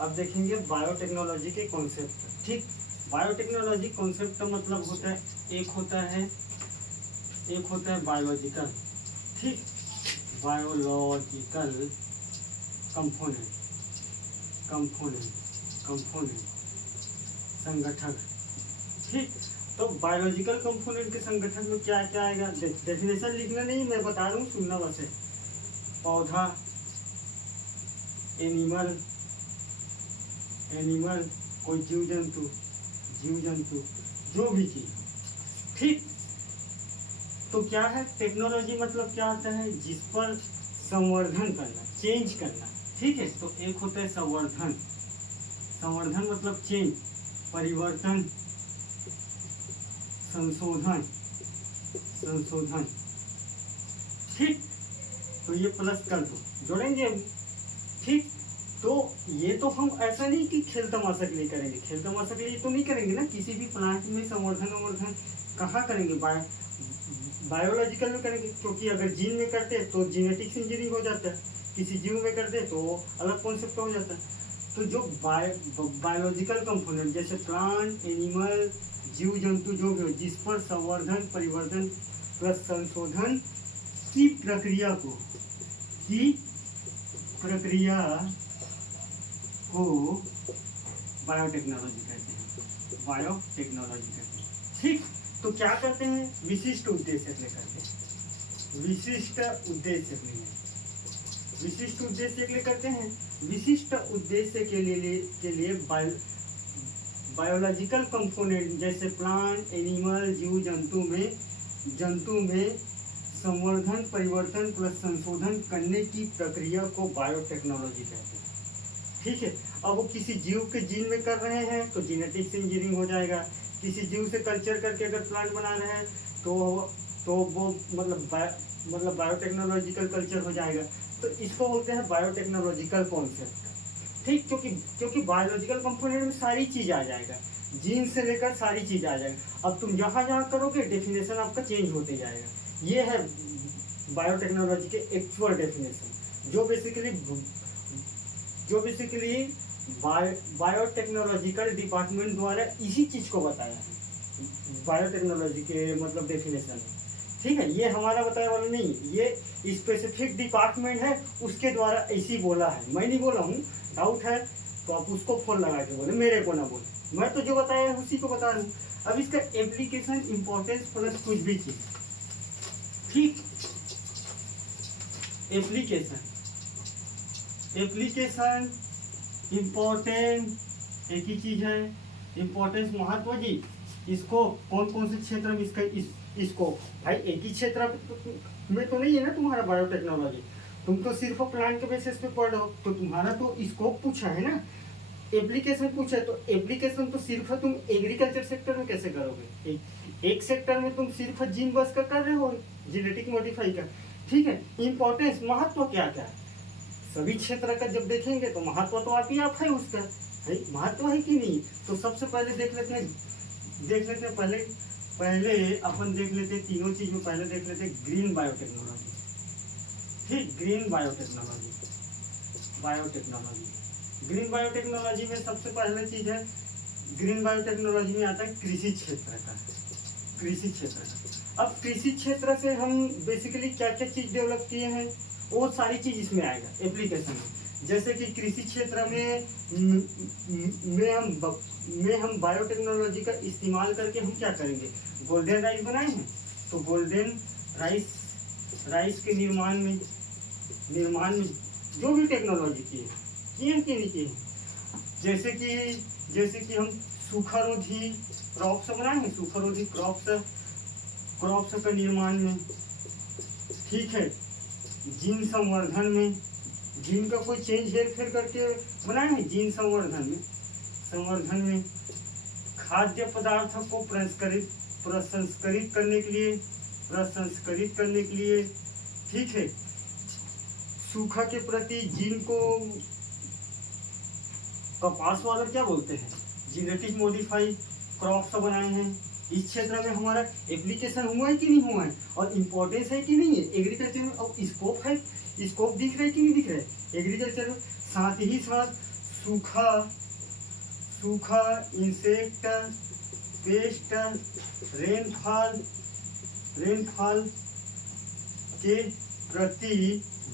अब देखेंगे बायोटेक्नोलॉजी के कॉन्सेप्ट। ठीक, बायोटेक्नोलॉजी कॉन्सेप्ट का मतलब होता है, एक होता है बायोलॉजिकल, ठीक, बायोलॉजिकल कंपोनेंट, कंपोनेंट संगठक। ठीक, तो बायोलॉजिकल कंपोनेंट के संगठन में क्या क्या आएगा, डेफिनेशन लिखना नहीं, मैं बता रहा हूँ, सुनना बस है। पौधा, एनिमल कोई जीव जंतु जो भी चीज। ठीक, तो क्या है टेक्नोलॉजी, मतलब क्या होता है, जिस पर संवर्धन करना, चेंज करना। ठीक है, तो एक होता है संवर्धन मतलब चेंज, परिवर्तन, संशोधन। ठीक, तो ये प्लस कर दो, जोड़ेंगे हम। ठीक, तो ये तो हम ऐसा नहीं कि खेल तमाशा के लिए करेंगे, खेल तमाशा के लिए तो नहीं करेंगे ना, किसी भी प्लांट में संवर्धन कहाँ करेंगे, बायोलॉजिकल में करेंगे, क्योंकि अगर जीन में करते तो जीनेटिक्स इंजीनियरिंग हो जाता है, किसी जीव में करते तो अलग कॉन्सेप्ट हो जाता है। तो जो बायोलॉजिकल कंपोनेंट जैसे प्लांट, एनिमल, जीव जंतु जो भी हो, जिस पर संवर्धन, परिवर्तन प्लस संशोधन की प्रक्रिया को बायोटेक्नोलॉजी कहते हैं, ठीक, तो क्या करते हैं, विशिष्ट उद्देश्य के लिए करते हैं, विशिष्ट उद्देश्य के लिए करते हैं। विशिष्ट उद्देश्य के लिए बायोलॉजिकल कंपोनेंट जैसे प्लांट, एनिमल, जीव जंतु में संवर्धन, परिवर्तन प्लस संशोधन करने की प्रक्रिया को बायोटेक्नोलॉजी कहते हैं। ठीक है, अब वो किसी जीव के जीन में कर रहे हैं तो जीनेटिक्स इंजीनियरिंग हो जाएगा, किसी जीव से कल्चर करके अगर प्लांट बना रहे हैं तो वो मतलब बायोटेक्नोलॉजिकल कल्चर हो जाएगा। तो इसको बोलते हैं बायोटेक्नोलॉजिकल कॉन्सेप्ट। ठीक, क्योंकि बायोलॉजिकल कंपोनेंट में सारी चीज आ जाएगा, जीन से लेकर सारी चीज आ जाएगा। अब तुम जहाँ करोगे डेफिनेशन आपका चेंज होते जाएगा। ये है बायोटेक्नोलॉजी के एक्चुअल डेफिनेशन, जो बेसिकली बायोटेक्नोलॉजिकल डिपार्टमेंट द्वारा इसी चीज को बताया है, बायोटेक्नोलॉजी के मतलब डेफिनेशन है। ठीक है, ये हमारा बताया वाला नहीं, ये स्पेसिफिक डिपार्टमेंट है, उसके द्वारा ऐसी बोला है, मैं नहीं बोला हूँ। डाउट है तो आप उसको फोन लगा के बोले, मेरे को ना बोले, मैं तो जो बताया है उसी को बता रहा हूँ। अब इसका एप्लीकेशन, इंपॉर्टेंस प्लस कुछ भी चीज। ठीक, एप्लीकेशन इंपॉर्टेंट एक ही चीज है, इंपॉर्टेंस महत्व जी। इसको कौन से क्षेत्र में इसको भाई एक ही क्षेत्र में तो नहीं है ना तुम्हारा बायोटेक्नोलॉजी, तुम तो सिर्फ प्लांट के बेसिस पे पढ़ रहे हो, तो तुम्हारा तो स्कोप पूछा है ना, एप्लीकेशन पूछा है, तो एप्लीकेशन तो सिर्फ तुम एग्रीकल्चर सेक्टर में कैसे करोगे, एक सेक्टर में तुम सिर्फ जीन बस का कर रहे हो, जेनेटिक मॉडिफाई का। ठीक है, इंपॉर्टेंस महत्व क्या क्या है, सभी क्षेत्र का जब देखेंगे तो महत्व तो आप है उसका, है महत्व है कि नहीं। तो सबसे पहले देख लेते हैं पहले अपन देख लेते हैं तीनों चीज में, पहले देख लेते हैं ग्रीन बायोटेक्नोलॉजी। ठीक, ग्रीन बायोटेक्नोलॉजी में सबसे पहले चीज है, ग्रीन बायोटेक्नोलॉजी में आता है कृषि क्षेत्र का। अब कृषि क्षेत्र से हम बेसिकली क्या क्या चीज डेवलप किए हैं, वो सारी चीज इसमें आएगा एप्लीकेशन में। जैसे कि कृषि क्षेत्र में हम बायोटेक्नोलॉजी का इस्तेमाल करके हम क्या करेंगे, गोल्डन राइस बनाए हैं, तो गोल्डन राइस के निर्माण में जो भी टेक्नोलॉजी की है कि नहीं की है। जैसे कि हम सूखारोधी क्रॉप्स बनाए हैं, सूखारोधी क्रॉप्स का निर्माण में। ठीक है, जीन संवर्धन में, जीन का कोई चेंज हेर फेर करके बनाए हैं, जीन संवर्धन में खाद्य पदार्थ को प्रसंस्करित करने के लिए। ठीक है, सूखा के प्रति जीन को कपास वाला क्या बोलते हैं, जेनेटिक मॉडिफाई क्रॉप्स बनाए हैं। इस क्षेत्र में हमारा एप्लीकेशन हुआ है कि नहीं हुआ है, और इम्पोर्टेंस है कि नहीं है एग्रीकल्चर में, और स्कोप दिख रहा है कि नहीं दिख रहा है एग्रीकल्चर में। साथ ही साथ सूखा सूखा, इंसेक्ट, पेस्ट, रेनफॉल के प्रति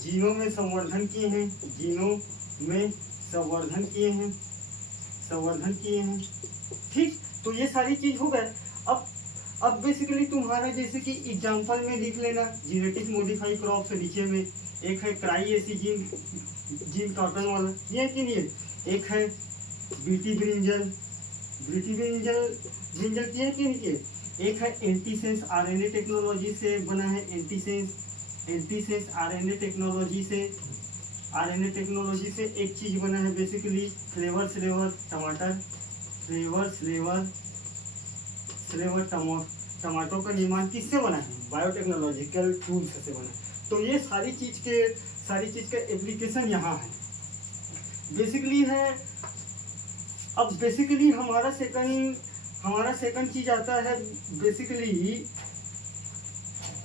जीनों में संवर्धन किए हैं, जीनों में संवर्धन किए हैं। ठीक, तो ये सारी चीज हो गए। अब बेसिकली तुम्हारा जैसे कि एग्जांपल में लिख लेना, जेनेटिक मॉडिफाई क्रॉप से नीचे में एक है क्राइएसी जीन कॉटन वाला, ये कि नहीं है, एक है बीटी ब्रिंजल किया कि नहीं किया, एक है एंटीसेंस आरएनए टेक्नोलॉजी से बना है, एंटीसेंस आरएनए टेक्नोलॉजी से एक चीज बना है बेसिकली फ्लेवर टमाटर, टमाटो का निर्माण किससे बना है, बायोटेक्नोलॉजिकल टूल्स से बना है। तो ये सारी चीज का एप्लीकेशन यहाँ है बेसिकली है। अब बेसिकली हमारा सेकंड चीज आता है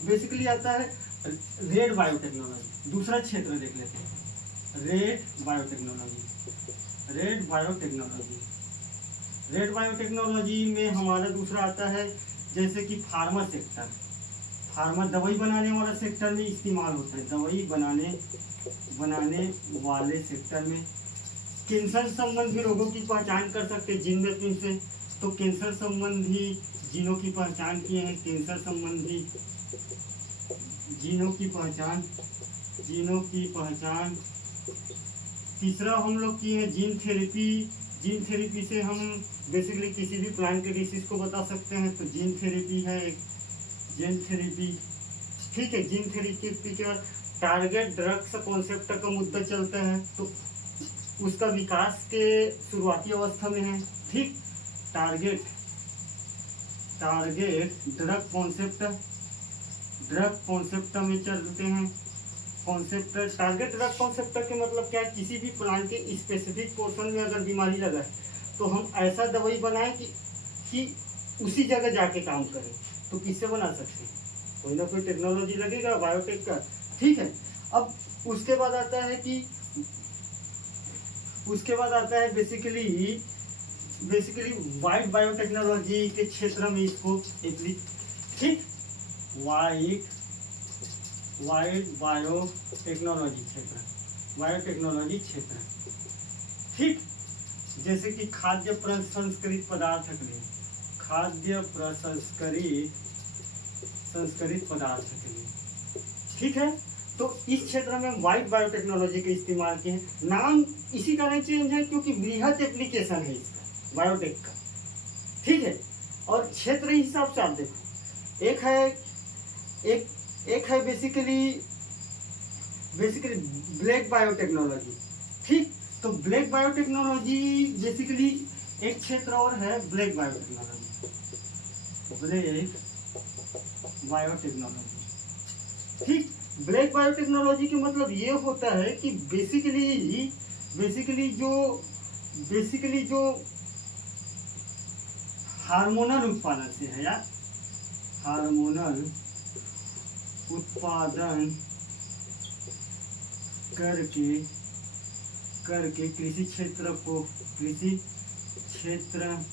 बेसिकली आता है रेड बायोटेक्नोलॉजी। दूसरा क्षेत्र देख लेते हैं, रेड बायोटेक्नोलॉजी में हमारा दूसरा आता है जैसे कि फार्मा दवाई बनाने वाला सेक्टर में इस्तेमाल होता है, दवाई बनाने वाले सेक्टर में। कैंसर संबंधी रोगों की पहचान कर सकते हैं जीन मैपिंग से, तो कैंसर संबंधी जीनों की पहचान किए हैं, कैंसर संबंधी जीनों की पहचान। तीसरा हम लोग किए हैं जीन थेरेपी से हम बेसिकली किसी भी प्लांट के डिसीज को बता सकते हैं, तो जीन थेरेपी है एक, ठीक है। जीन थेरेपी के बाद टारगेट ड्रग्स कॉन्सेप्ट का मुद्दा चलता है, तो उसका विकास के शुरुआती अवस्था में है, ठीक। टारगेट ड्रग कॉन्सेप्ट में चलते हैं। टारगेट ड्रग कॉन्सेप्ट के मतलब क्या है, किसी भी प्लांट के स्पेसिफिक पोर्शन में अगर बीमारी लगा है तो हम ऐसा दवाई बनाएं कि उसी जगह जाके काम करे। तो किससे बना सकते हैं, कोई ना कोई टेक्नोलॉजी लगेगा बायोटेक का, ठीक है। अब उसके बाद आता है बेसिकली वाइड बायोटेक्नोलॉजी के क्षेत्र में इसको ठीक, वाइड बायोटेक्नोलॉजी क्षेत्र, ठीक। जैसे कि खाद्य प्रसंस्कृत पदार्थ के लिए, ठीक है। तो इस क्षेत्र में वाइड बायोटेक्नोलॉजी के इस्तेमाल किए हैं। नाम इसी कारण चेंज है क्योंकि बृहद एप्लीकेशन है इसका, बायोटेक का, ठीक है। और क्षेत्र हिसाब से आप देखो, एक है बेसिकली ब्लैक बायोटेक्नोलॉजी, ठीक। तो ब्लैक बायोटेक्नोलॉजी बेसिकली एक क्षेत्र और है, ब्लैक बायोटेक्नोलॉजी, ठीक। ब्लैक बायोटेक्नोलॉजी के मतलब ये होता है कि बेसिकली जो हार्मोनल उत्पादन से है, या हार्मोनल उत्पादन करके कृषि क्षेत्र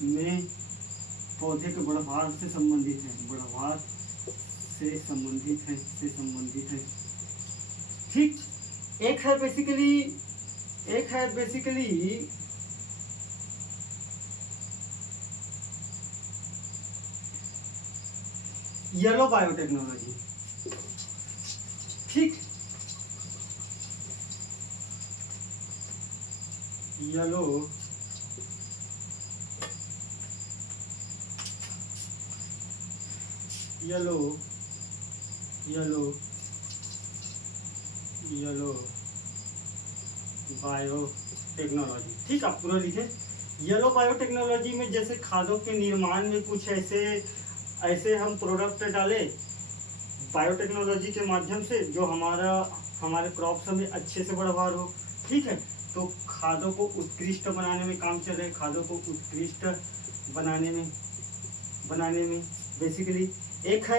में पौधे के बढ़वार से संबंधित है, ठीक। एक है बेसिकली येलो बायोटेक्नोलॉजी, ठीक। येलो बायोटेक्नोलॉजी, ठीक। आप पूरा लिखे। येलो बायोटेक्नोलॉजी में जैसे खादों के निर्माण में कुछ ऐसे हम प्रोडक्ट डाले बायोटेक्नोलॉजी के माध्यम से जो हमारे क्रॉप्स में अच्छे से बढ़वार हो, ठीक है। तो खादों को उत्कृष्ट बनाने में काम चल रहे, खादों को उत्कृष्ट बनाने में बेसिकली एक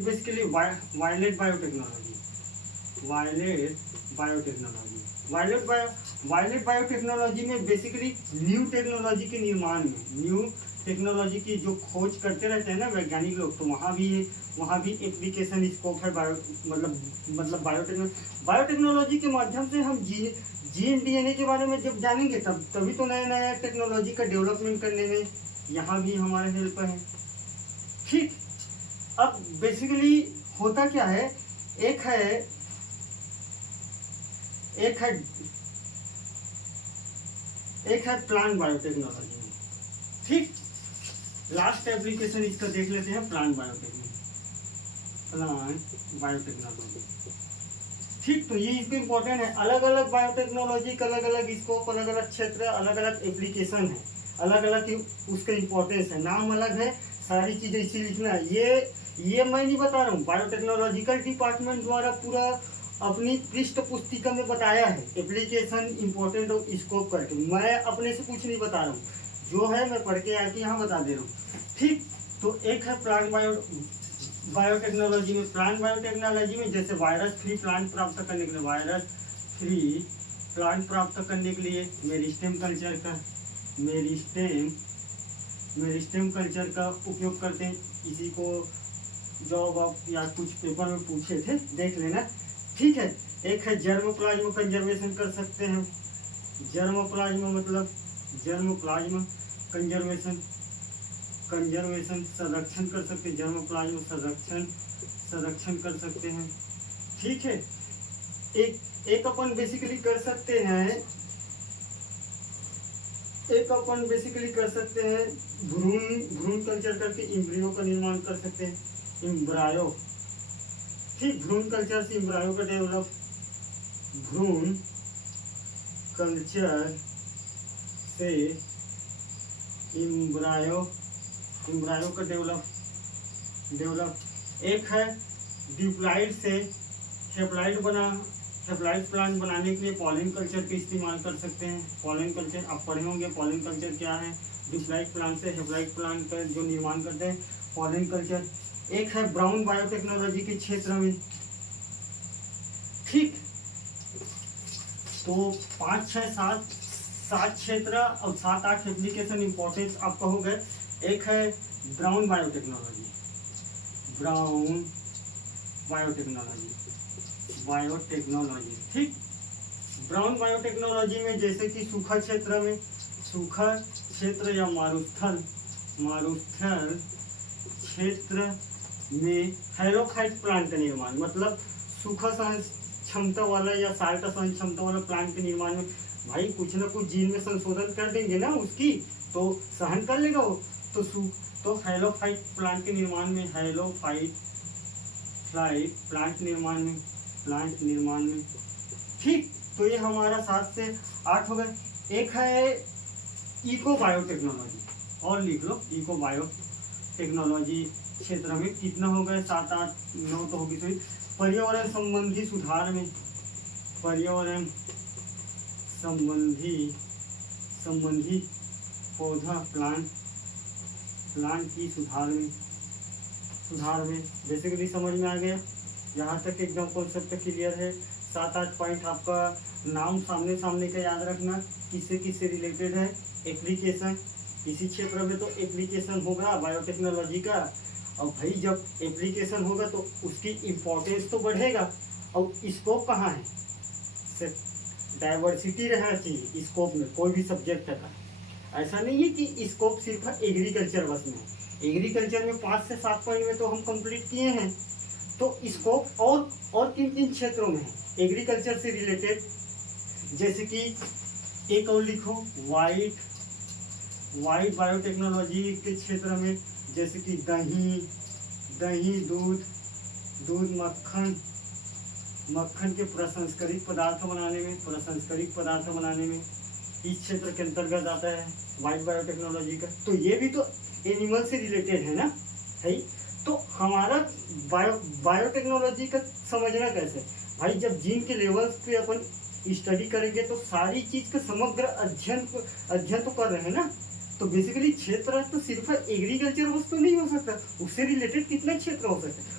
basically violet biotechnology, violet biotechnology. Violet biotechnology में बेसिकली न्यू टेक्नोलॉजी के निर्माण में, न्यू टेक्नोलॉजी की जो खोज करते रहते हैं ना वैज्ञानिक लोग, तो वहाँ भी एप्लीकेशन स्कोप है मतलब बायोटेक्नोलॉजी के माध्यम से हम जीन डीएनए के बारे में जब जानेंगे तभी तो नया नया टेक्नोलॉजी का डेवलपमेंट करने में यहाँ भी हमारे हेल्प है। ठीक, अब बेसिकली होता क्या है, एक है प्लांट बायोटेक्नोलॉजी में। ठीक, लास्ट एप्लीकेशन इसका देख लेते हैं, प्लांट बायोटेक्नोलॉजी। ठीक, तो ये इसके इम्पोर्टेंट है। अलग अलग बायोटेक्नोलॉजी का अलग अलग स्कोप, अलग अलग क्षेत्र, अलग अलग एप्लीकेशन है, अलग अलग उसका इम्पोर्टेंस है, नाम अलग है, सारी चीजें इसी लिखना है। ये मैं नहीं बता रहा हूँ, बायोटेक्नोलॉजिकल डिपार्टमेंट द्वारा पूरा अपनी पृष्ठ पुस्तिका में बताया है, एप्लीकेशन इम्पोर्टेंट और स्कोप करके। मैं अपने से कुछ नहीं बता रहा हूँ, जो है मैं पढ़ के आके यहाँ बता दे रहा हूँ। ठीक, तो एक है प्लांट बायोटेक्नोलॉजी में। प्लांट बायोटेक्नोलॉजी में जैसे वायरस फ्री प्लांट प्राप्त करने के लिए, वायरस फ्री प्लांट प्राप्त करने के लिए मेरिस्टेम कल्चर का उपयोग करते हैं। इसी को जॉब आप या कुछ पेपर में पूछे थे, देख लेना। ठीक है, एक है जर्म प्लाज्मा कंजर्वेशन कर सकते हैं। जर्म प्लाज्मा मतलब जर्म प्लाज्मा कंजर्वेशन संरक्षण कर सकते हैं, जर्म प्लाज्मा संरक्षण कर सकते हैं। ठीक है, एक अपन बेसिकली कर सकते हैं, भ्रूण कल्चर करके इम्ब्रियो का निर्माण कर सकते हैं, इम्ब्रायो। ठीक, भ्रूण कल्चर से इम्ब्रायो का डेवलप, भ्रूण कल्चर से इम्ब्रायो का डेवलप। एक है ड्यूप्लाइड से हेप्लाइड प्लांट बनाने के लिए पॉलिन कल्चर का इस्तेमाल कर सकते हैं। पॉलिन कल्चर आप पढ़े होंगे, पॉलिन कल्चर क्या है। ड्यूप्लाइड प्लांट से हेप्लाइड प्लांट का जो निर्माण करते हैं, पॉलिन कल्चर। एक है ब्राउन बायोटेक्नोलॉजी के क्षेत्र में। ठीक, तो 5, 6, 7 क्षेत्र और 7-8 एप्लीकेशन इंपॉर्टेंस आपका हो गए। एक है ब्राउन बायोटेक्नोलॉजी। ठीक, ब्राउन बायोटेक्नोलॉजी में जैसे कि सूखा क्षेत्र या मारुस्थल क्षेत्र में हेलोफाइट प्लांट का निर्माण, मतलब सूखा सहन क्षमता वाला या साल्ट सहन क्षमता वाला प्लांट के निर्माण में भाई कुछ ना कुछ जीन में संशोधन कर देंगे ना उसकी, तो सहन कर लेगा वो। तो हेलोफाइट प्लांट के निर्माण में, प्लांट निर्माण में। ठीक, तो ये हमारा 7 से 8 हो गए। एक है इको बायोटेक्नोलॉजी, और लिख लो, इको बायोटेक्नोलॉजी क्षेत्र में कितना हो गए, 7, 8, 9 तो होगी। सही, पर्यावरण संबंधी सुधार में, पर्यावरण संबंधी पौधा प्लांट की सुधार में बेसिकली समझ में आ गया। यहाँ तक एकदम कॉन्सेप्ट क्लियर है। 7-8 पॉइंट आपका नाम सामने का याद रखना, किससे रिलेटेड है। एप्लीकेशन, इसी क्षेत्र में तो एप्लीकेशन होगा बायोटेक्नोलॉजी का। और भाई जब एप्लीकेशन होगा तो उसकी इम्पोर्टेंस तो बढ़ेगा। और स्कोप कहाँ है, डाइवर्सिटी रहना चाहिए स्कोप में, कोई भी सब्जेक्ट का। ऐसा नहीं है कि स्कोप सिर्फ एग्रीकल्चर बस में है। एग्रीकल्चर में 5 से 7 पॉइंट में तो हम कंप्लीट किए हैं। तो स्कोप और किन क्षेत्रों में है एग्रीकल्चर से रिलेटेड, जैसे कि एक और लिखो, वाइट बायोटेक्नोलॉजी के क्षेत्र में, जैसे कि दही, दूध, मक्खन के प्रसंस्करित पदार्थ बनाने में इस क्षेत्र के अंतर्गत आता है वाइट बायोटेक्नोलॉजी का। तो ये भी तो एनिमल से रिलेटेड है ना, है। तो हमारा बायोटेक्नोलॉजी का समझना कैसे भाई, जब जीन के लेवल्स पे अपन स्टडी करेंगे तो सारी चीज का समग्र अध्ययन तो कर रहे हैं ना। तो बेसिकली क्षेत्र तो सिर्फ एग्रीकल्चर बस तो नहीं हो सकता, उससे रिलेटेड कितने क्षेत्र हो सकते हैं।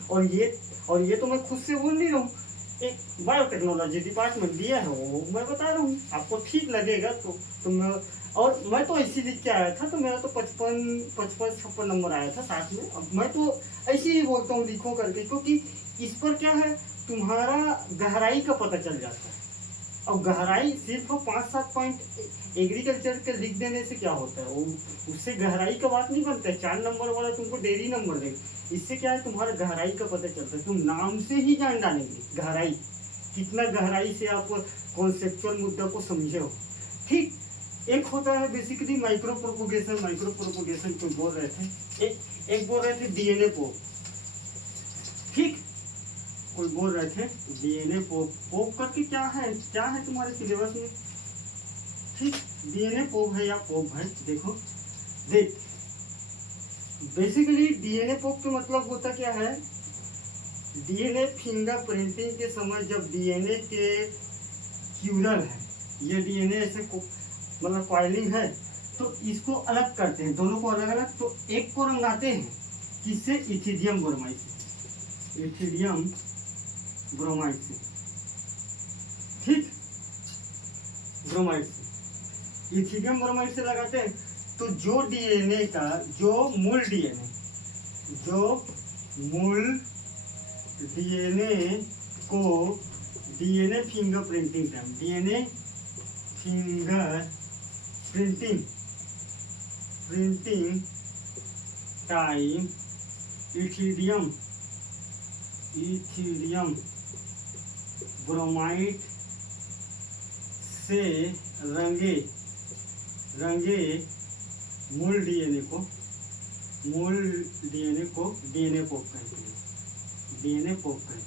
और ये तो मैं खुद से बोल नहीं रहा हूँ, एक बायोटेक्नोलॉजी डिपार्टमेंट दिया है, वो मैं बता रहा हूँ, आपको ठीक लगेगा तो मैं, और मैं तो ऐसे लिख के आया था, तो मेरा तो 55 नंबर आया था साथ में। अब मैं तो ऐसे ही बोलता हूँ लिखो करके, क्योंकि इस पर क्या है, तुम्हारा गहराई का पता चल जाता है। और गहराई सिर्फ 5-7 पॉइंट एग्रीकल्चर के लिख देने से क्या होता है, वो उससे गहराई का बात नहीं बनता है। 4 नंबर वाला तुमको डेली नंबर देगा, इससे क्या है, तुम्हारा गहराई का पता चलता है। तुम नाम से ही जान डालेंगे गहराई, कितना गहराई से आप कॉन्सेप्चुअल मुद्दा को समझे हो। ठीक, एक होता है बेसिकली माइक्रो प्रोपोगेशन कोई बोल रहे थे, एक बोल रहे थे डीएनए पोप। ठीक, कोई बोल रहे थे डीएनए पोप करके क्या है तुम्हारे सिलेबस में। ठीक, डीएनए पोप है या पोप है, देखो देख, बेसिकली डीएनए पोप का मतलब होता क्या है, डीएनए फिंगरप्रिंटिंग के समय जब डीएनए के क्यूरल है, ये डीएनए ऐसे मतलब कॉइलिंग है, तो इसको अलग करते हैं, दोनों को अलग अलग, तो एक को रंगाते हैं किससे, इथिडियम ब्रोमाइड से, इथिडियम ब्रोमाइड से। ठीक, ब्रोमाइड से, इथिडियम ब्रोमाइड से लगाते हैं, तो जो डीएनए का जो मूल डीएनए को DNA fingerprinting time, DNA fingerprinting time ethidium bromide से रंगे मूल डीएनए को डीएनए पोप कहते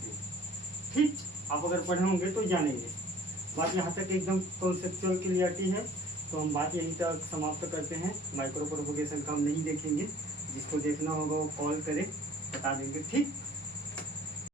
हैं। ठीक, आप अगर पढ़े होंगे तो जानेंगे। बात यहाँ तक एकदम कॉन्सेप्चुअल क्लियरिटी है, तो हम बात यहीं तक समाप्त करते हैं। माइक्रो प्रोपोगेशन का हम नहीं देखेंगे, जिसको देखना होगा वो कॉल करे, बता देंगे। ठीक।